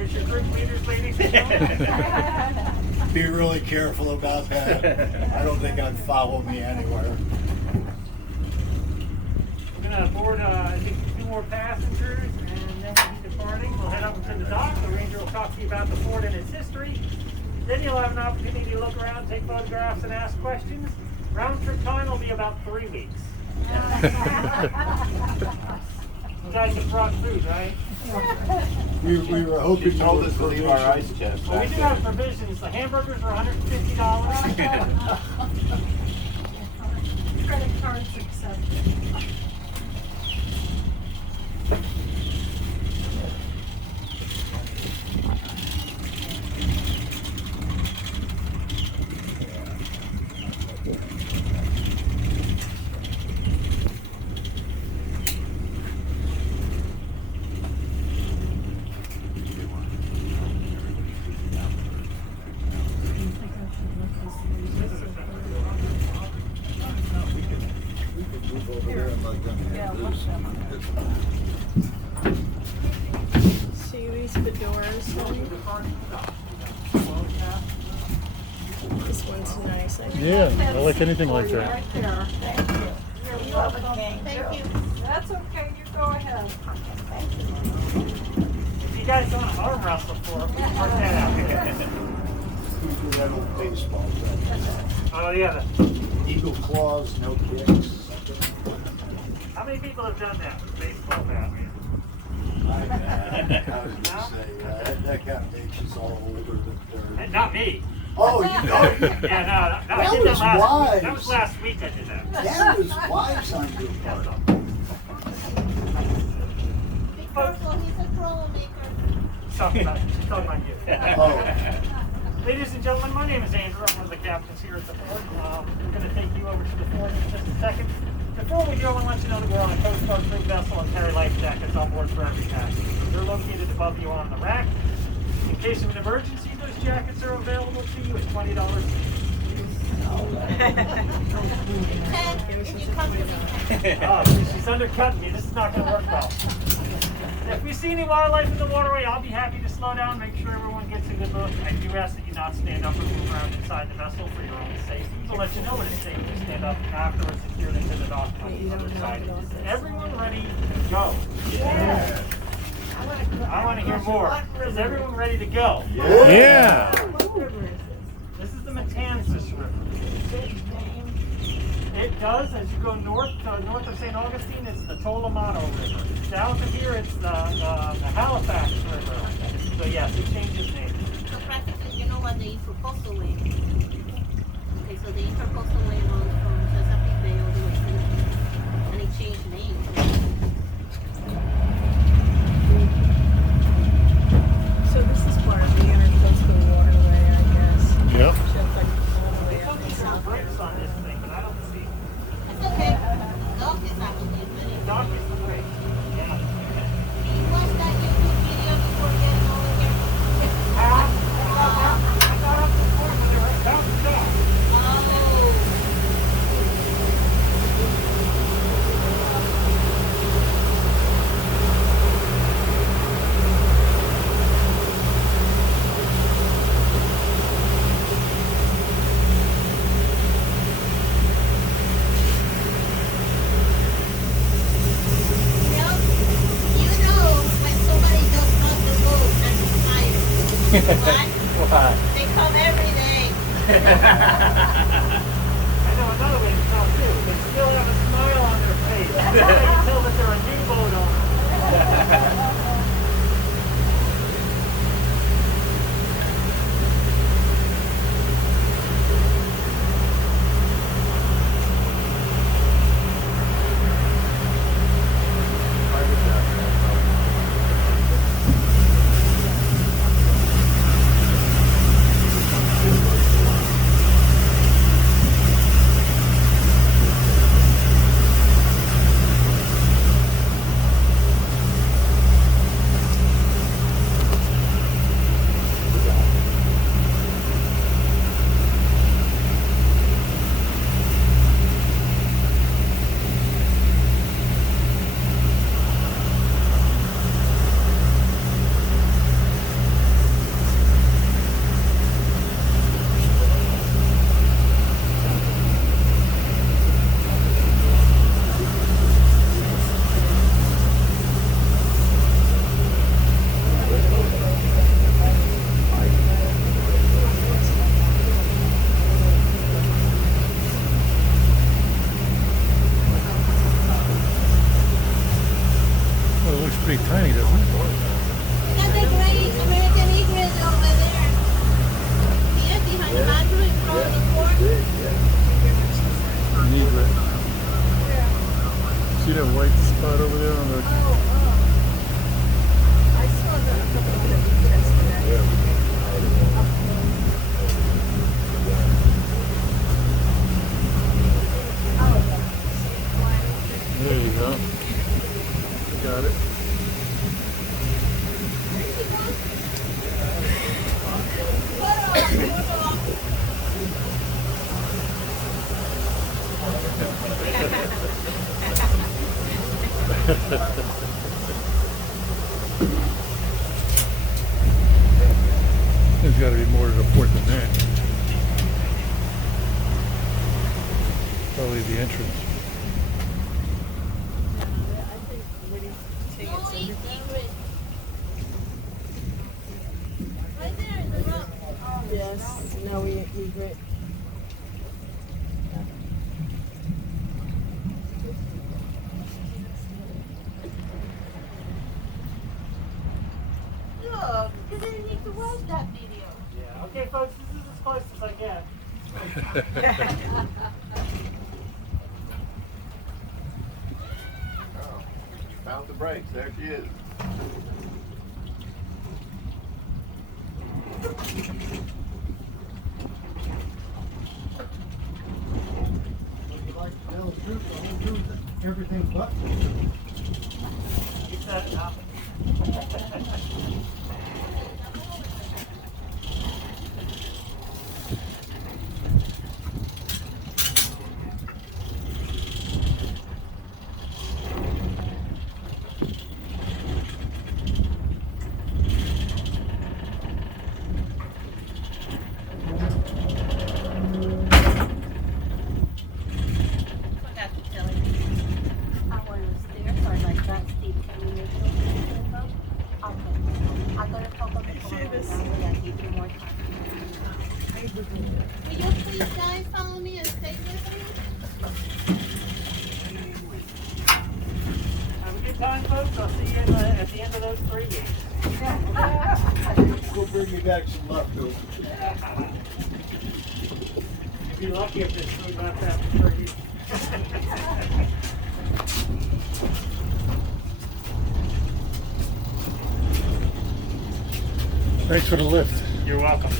There's your group leaders, ladies and gentlemen. Be really careful about that. I don't think I'd follow me anywhere. We're going to board, I think, 2 more passengers, and then we'll be departing. We'll head up to the dock. The ranger will talk to you about the fort and its history. Then you'll have an opportunity to look around, take photographs, and ask questions. Round trip time will be about 3 weeks. You guys have brought food, right? We were hoping You told us to leave our ice chest. Well, we do have provisions. The hamburgers are $150. Credit cards accepted. See these fedoras? This one's nice. I think. Yeah, I like anything like that. Right there. Thank you. You're welcome. Thank you. That's okay. You go ahead. If you guys want to arm wrestle for it, work that out. that old baseball bat. Oh, yeah. Eagle claws, no kicks. How many people have done that with baseball bat? I was going to say, that kind of makes us all older than 30. Not me. Oh, you know. Yeah, no, I That did was that last wise. week. That was last week I did that. That was wise on your part. Be careful, he's a troublemaker. She's talking about you. Oh, Ladies and gentlemen, my name is Andrew. I'm one of the captains here at the fort. We're going to take you over to the fort in just a second. Before we go, I want you to know that we're on a Coast Guard crew vessel and carry life jackets on board for every passenger. They're located above you on the rack. In case of an emergency, those jackets are available to you at $20 each. Ted, if you come to me, Oh, she's undercutting me. This is not going to work well. If we see any wildlife in the waterway, I'll be happy to slow down, make sure everyone gets a good look. I do ask that you not stand up or move around inside the vessel for your own safety. To let you know when it's safe to stand up after we're secured into the dock on the other side. Is everyone ready to go? yeah. I want to hear more. Is everyone ready to go? Yeah. What river is This is the Matanzas River. this? It does, as you go north of St. Augustine, it's the Tolamano River. South of here, it's the Halifax River. So yes, it changes names. so practically, you know what the intercoastal way is. Okay, so the intercoastal way runs from Chesapeake Bay all the way to the and it changed names. So this is part of the intercoastal waterway, I guess. Yep. Just like all the way They up. told me there were brakes on this thing, but I don't see it. It's okay. Doc is actually very Dock is the brake. Yeah. He watched that YouTube video before getting over here. I got up before when they were about to dock. Oh. You know when somebody just got the boat and it's tired. Why? Why? They come every day. I know another way to tell too. They still have a smile on their face. That's how you can tell that they're a new boat owner. got to be more to the port than that. Probably the entrance. I think when he takes No it egret. Right there in the rock. yes, no egret. Look, you didn't need to watch that video. Yeah. Okay, folks, this is as close as I get. Oh, found the brakes. There she is. You like to tell the truth, the whole truth, everything but. You said it now. Forgot to tell you. I was there for like that steep termination. I'm gonna talk on the phone and give you more time. Will you please guys follow me and stay with me? Have a good time, folks. I'll see you at the end of those 3 weeks. We'll bring you back some leftovers. You'd be lucky if this food left after 3 weeks. Thanks for the lift. You're welcome.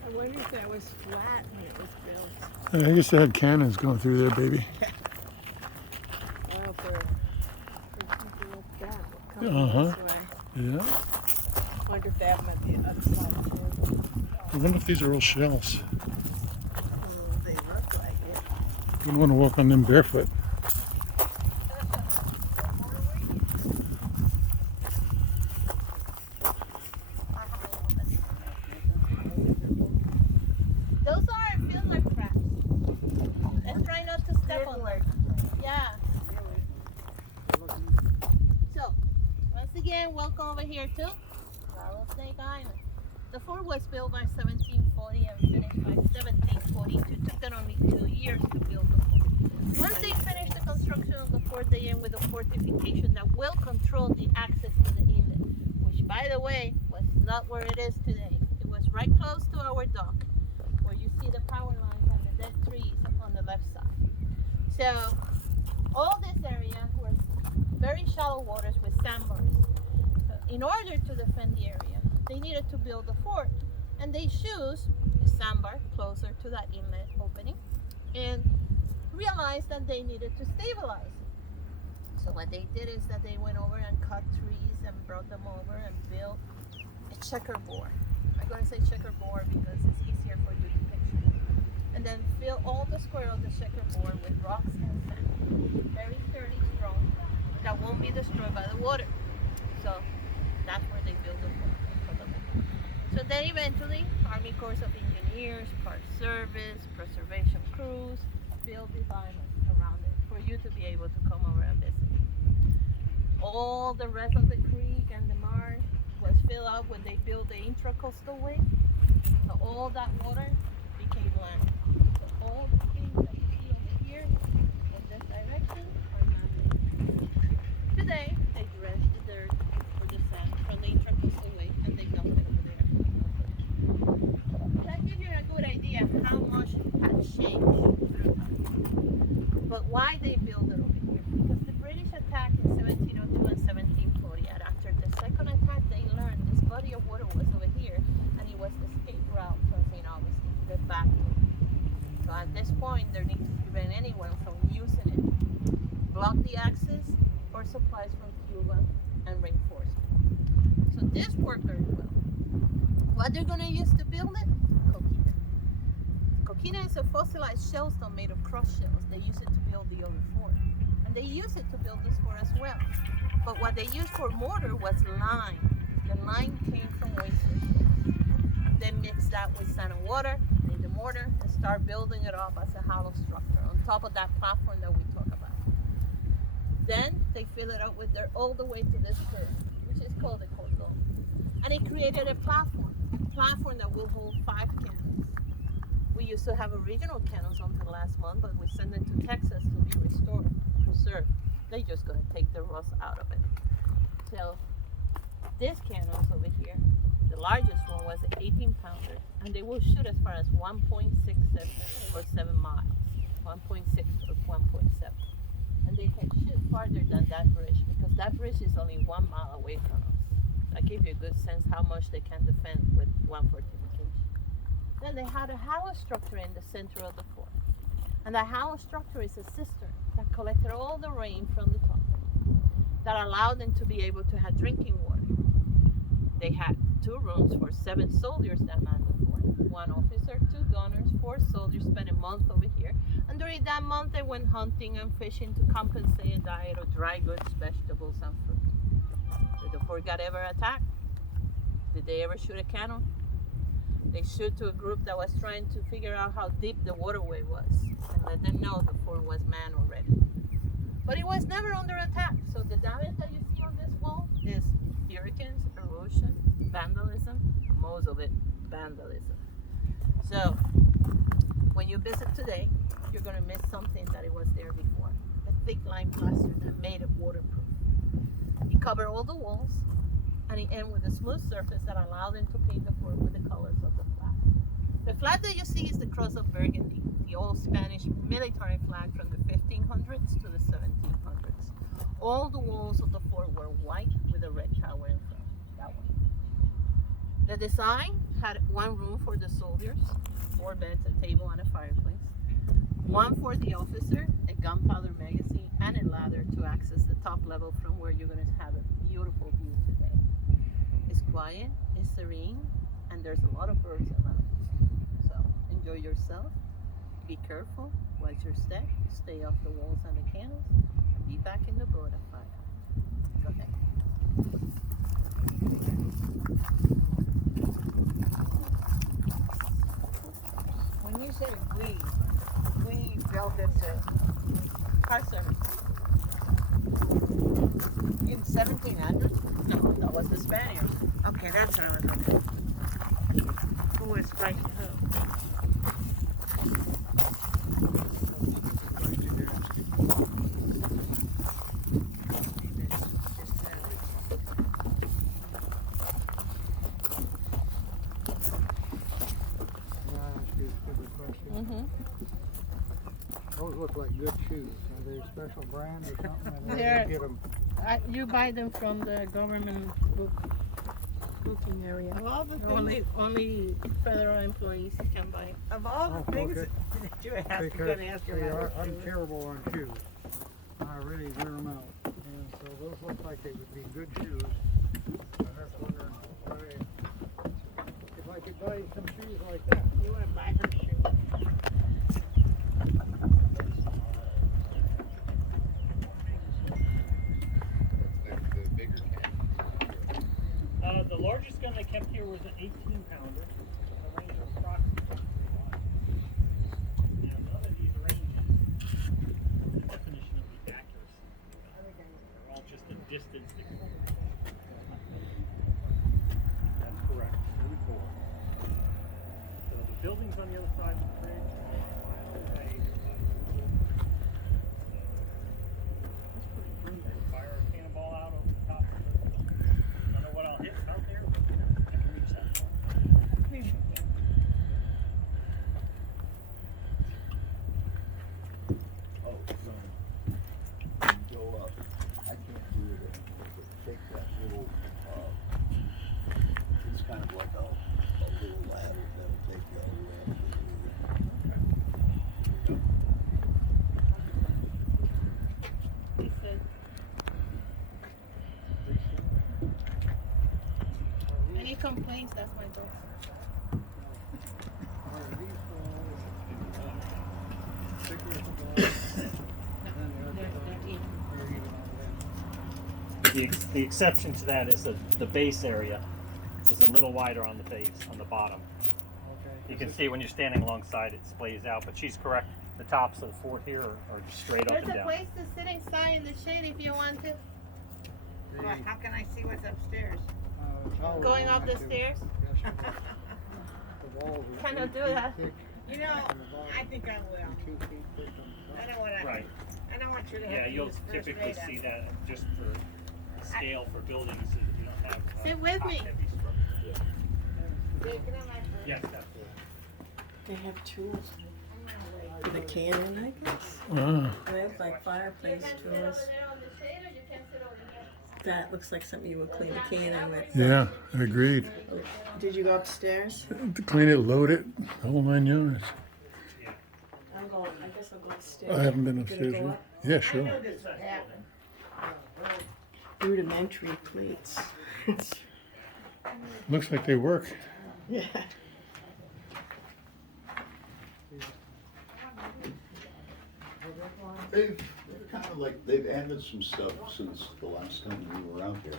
I wonder if that was flat when it was built. I guess they had cannons going through there, baby. Oh, for people like that will come Uh-huh. this way. Yeah. I wonder if they have them at the other side too. I wonder if these are all shells. They look like it. You wouldn't want to walk on them barefoot. Those are fiddler crabs. And try not to step on them. Yeah. So, once again, welcome over here to Rattlesnake Island. The fort was built by 1740 and finished by 1742. It took them only 2 years to build the fort. Once they finished the construction of the fort, they end with a fortification that will control the access to the inlet, which, by the way, was not where it is today. It was right close to our dock, where you see the power lines and the dead trees on the left side. So, all this area was very shallow waters with sandbars. In order to defend the area, they needed to build a fort, and they chose a sandbar closer to that inlet opening and realized that they needed to stabilize. So what they did is that they went over and cut trees and brought them over and built a checkerboard. I'm going to say checkerboard because it's easier for you to picture. And then fill all the square of the checkerboard with rocks and sand. Very sturdy, strong, that won't be destroyed by the water. So that's where they build the fort. So then eventually, Army Corps of Engineers, Park Service, preservation crews build these islands around it for you to be able to come over and visit. All the rest of the creek and the marsh was filled up when they built the intracoastal way. So all that water became land. So all the things that you see over here in this direction are man-made. Today, they dredge the dirt or the sand from the intracoastal way and they dump it over there. That gives you a good idea how much has changed through time. But why they build it over here? Because the British attacked in 1702 and 1740, and after the second attack, they learned this body of water was over here, and it was the escape route from St. Augustine, the back door. So at this point, they need to prevent anyone from using it, block the access, or supplies from Cuba and reinforcement. So this worked very well. What they're going to use to build it? Coquina. Coquina is a fossilized shellstone made of crushed shells. They use it to build the other fort. And they use it to build this fort as well. But what they used for mortar was lime. The lime came from oyster shells. They mix that with sand and water, made the mortar, and start building it up as a hollow structure on top of that platform that we talk about. Then they fill it up with dirt all the way to this curve, which is called the cordon. And it created a platform that will hold 5 cannons. We used to have original cannons until last month, but we sent them to Texas to be restored, preserved. They're just going to take the rust out of it. So this cannons over here, the largest one was an 18-pounder, and they will shoot as far as 1.67 or 7 miles, 1.6 or 1.7. And they can shoot farther than that bridge because that bridge is only 1 mile away from us. That gives you a good sense how much they can defend with one fortification. Then they had a hollow structure in the center of the fort. And that hollow structure is a cistern that collected all the rain from the top that allowed them to be able to have drinking water. They had 2 rooms for 7 soldiers that manned the fort. 1 officer, 2 gunners, 4 soldiers spent a month over here. And during that month, they went hunting and fishing to compensate a diet of dry goods, vegetables, and fruit. Did the fort get ever attacked? Did they ever shoot a cannon? They shoot to a group that was trying to figure out how deep the waterway was and let them know the fort was manned already. But it was never under attack. So the damage that you see on this wall is hurricanes, erosion, vandalism, most of it vandalism. So when you visit today, you're going to miss something that it was there before. A thick lime plaster that made it waterproof. It covered all the walls, and it ended with a smooth surface that allowed them to paint the fort with the colors of the flag. The flag that you see is the Cross of Burgundy, the old Spanish military flag from the 1500s to the 1700s. All the walls of the fort were white with a red tower in front. That one. The design had 1 room for the soldiers, 4 beds, a table, and a fireplace. 1 for the officer, a gunpowder magazine, and a ladder to access the top level from where you're going to have a beautiful view today. It's quiet, it's serene, and there's a lot of birds around. So enjoy yourself, be careful, watch your step, stay off the walls and the cannons, and be back in the boat at 5. Go ahead. When you say we built it Park service. in 1700? No, that was the Spaniards. Okay, that's what I was looking at. Who was fighting who? Those look like good shoes. Are they a special brand or something? I They're- didn't get them. You buy them from the government booking area. Of all the things, Only federal employees can buy. of all the Oh, things okay. that you asked, I'm Because gonna ask you see, about I'm this. terrible on shoes. I really wear them out. And so those look like they would be good shoes. I was wondering if I could buy some shoes like that. You wanna buy her shoe? The bigger can. The largest gun they kept here was an 18 buildings on the other side of the bridge. That's pretty cool. Fire a cannonball out over the top. I don't know what I'll hit out there, but I can reach that far. Oh, so when you go up, I can't do it anymore, but take that little, it's kind of like a little ladder that'll take you all the way up to the He said, any complaints, that's my boss. Are these walls thicker walls than the other walls? Or even on that? The exception to that is the base area is a little wider on the base, on the bottom. Okay. You can see when you're standing alongside it splays out, but she's correct. The tops of the fort here are just straight up There's and a down. place to sit inside in the shade if you want to. The, Well, how can I see what's upstairs? tower Going will up the have to- stairs? Yes, you will. The walls are Cannot 8 do feet that. thick You know, on the bottom I think I will. and 2 feet thick on the I top. don't wanna, Right. I don't want you to have Yeah, to you'll use first typically grade see up. that just for scale for buildings so that you don't have Sit with me. top-heavy structures. Take it on my first. Yes, absolutely. They have tools. I'm The cannon, I guess. Ah, They look like You fireplace can sit over tools. there on the shade or you can sit over here. That looks like something you would clean a cannon with. yeah, agreed. Did you go upstairs? To clean it, load it, the whole 9 yards. I'm going, I guess I'll go upstairs. I haven't been You gonna upstairs go yet. up? Yeah, I sure. knew this would happen. Rudimentary plates. Looks like they work. Yeah. They've kind of like, they've added some stuff since the last time we were out here.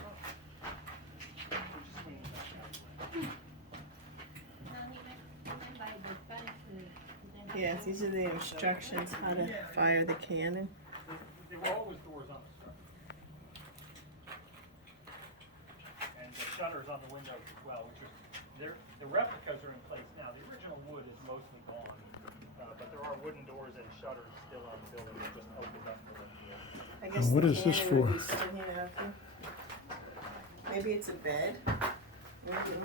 Yes, these are the instructions how to fire the cannon. There were always doors on the structure. And the shutters on the windows as well, which are, the replicas are in place now. The original wood is mostly gone. But there are wooden doors and shutters still on the building that just opened up for them. I guess What the is this cannon would for? be sticking out there. Maybe it's a bed. Maybe.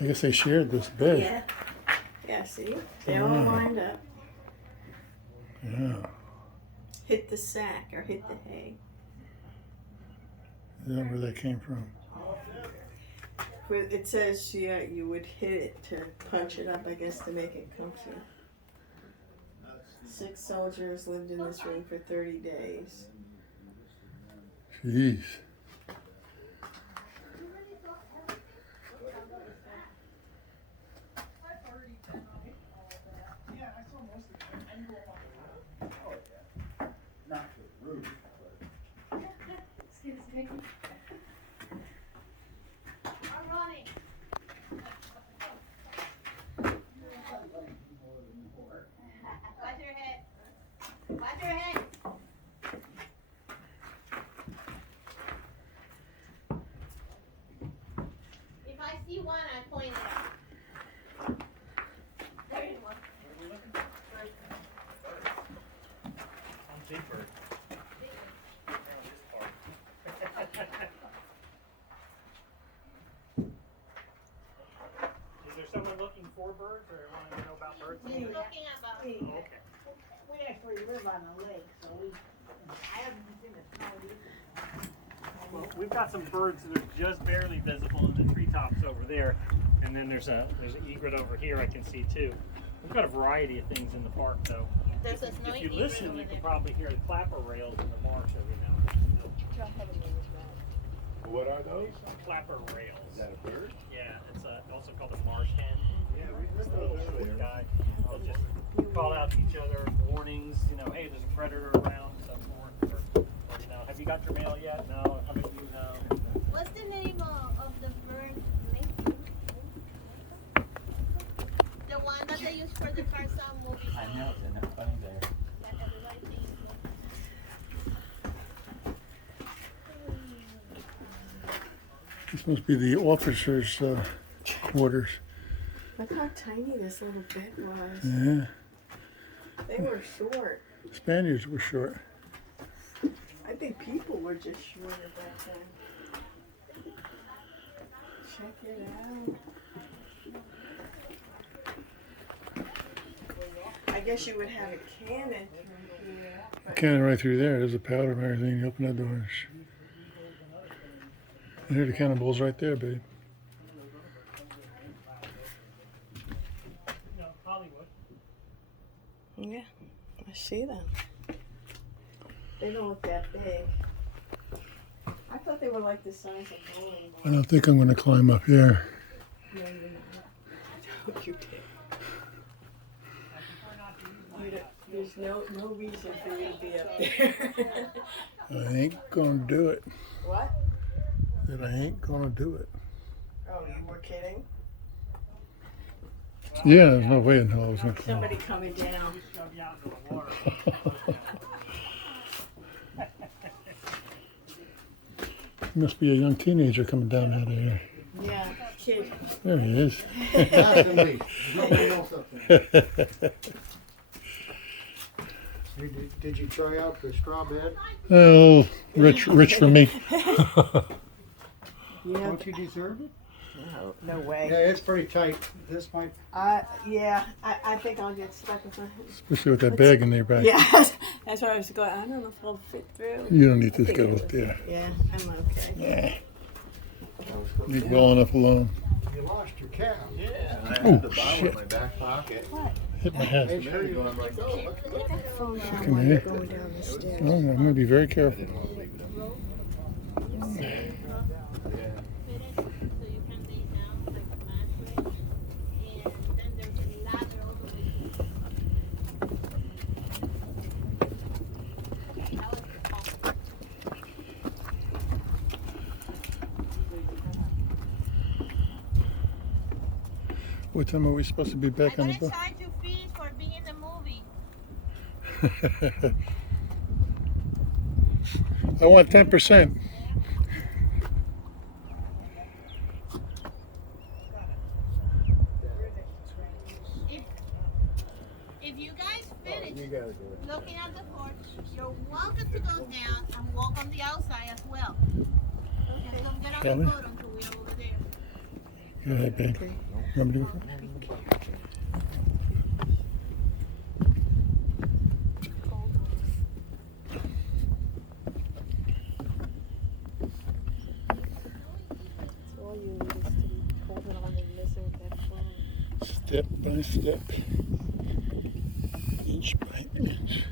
I guess they shared this bed. Yeah. Yeah, see? They're all Wow. lined up. Yeah. Hit the sack or hit the hay. Is that where that came from? It says yeah, you would hit it to punch it up, I guess, to make it comfy. 6 soldiers lived in this room for 30 days. Jeez. Not the roof, but. I'm running. Watch your head. Watch your head. If I see one, I point it out. There is one. What are we looking for? On Big Bird. Oh, this part. Is there someone looking for birds or wanting to know about birds? He's looking about. Oh, okay. We actually live on a lake, so I haven't seen a snow either. Well, we've got some birds that are just barely visible in the treetops over there, and then there's an egret over here I can see too. We've got a variety of things in the park though. There's a snowy If you egret listen, over you can there. probably hear the clapper rails in the marsh every now and then. What are those? Clapper rails. Is that a bird? Yeah, it's also called a marsh hen. Yeah, we It's a little short guy. They'll just call out to each other warnings, hey, there's a predator around, so forth. Or, have you got your mail yet? No. How about you? No. What's the name of the bird? Link? The one that they use for the Tarzan movie. I know, isn't it funny there? That everybody thinks This must be the officers' quarters. Look how tiny this little bit was. Yeah. They were short. Spaniards were short. I think people were just shorter back then. Check it out. I guess you would have a cannon through here. But Cannon right through there. There's a powder and everything. You open that door. And here the cannonball's right there, babe. No, Hollywood. yeah, I see them. They don't look that big. I thought they were like the size of bowling balls. I don't think I'm going to climb up here. No, you're not. No, you did. There's no reason for you to be up there. I ain't going to do it. What? That I ain't going to do it. Oh, you were kidding? Yeah, there's no way in hell I was going to climb. Somebody coming down. Shove you out into the water. Must be a young teenager coming down out of here. Yeah, kid. There he is. After me. Nobody else up there. Did you try out the straw bed? Oh, rich for me. Yeah. Don't you deserve it? No way. Yeah, it's pretty tight. This might. Yeah, I think I'll get stuck with my. Especially with that bag in your back. Yeah, that's why I was going. I don't know if I'll fit through. You don't need this guy up there. Yeah, I'm okay. Yeah. Leave well enough alone. You lost your cap. Yeah, and I Oh, had the bottle shit. in my back pocket. Hit my head. A minute ago, I'm like, oh, look at Put that phone down Come while here. you're going down the stairs. Oh, I'm going to be very careful. that. Fitted so you can lay down like a mattress, and then there's a ladder all the way to the that was the top. What time are we supposed to be I'm back on gonna the boat? charge you fees for being in the movie. I want 10%. If you guys finish You gotta do it. looking at the fort, you're welcome to go down and walk on the outside as well. Just don't get on Kelly? the boat until we're over there. Go ahead, babe. You want me to go first? All you need is to be holding on and messing with that phone. Step by step. Inch by inch.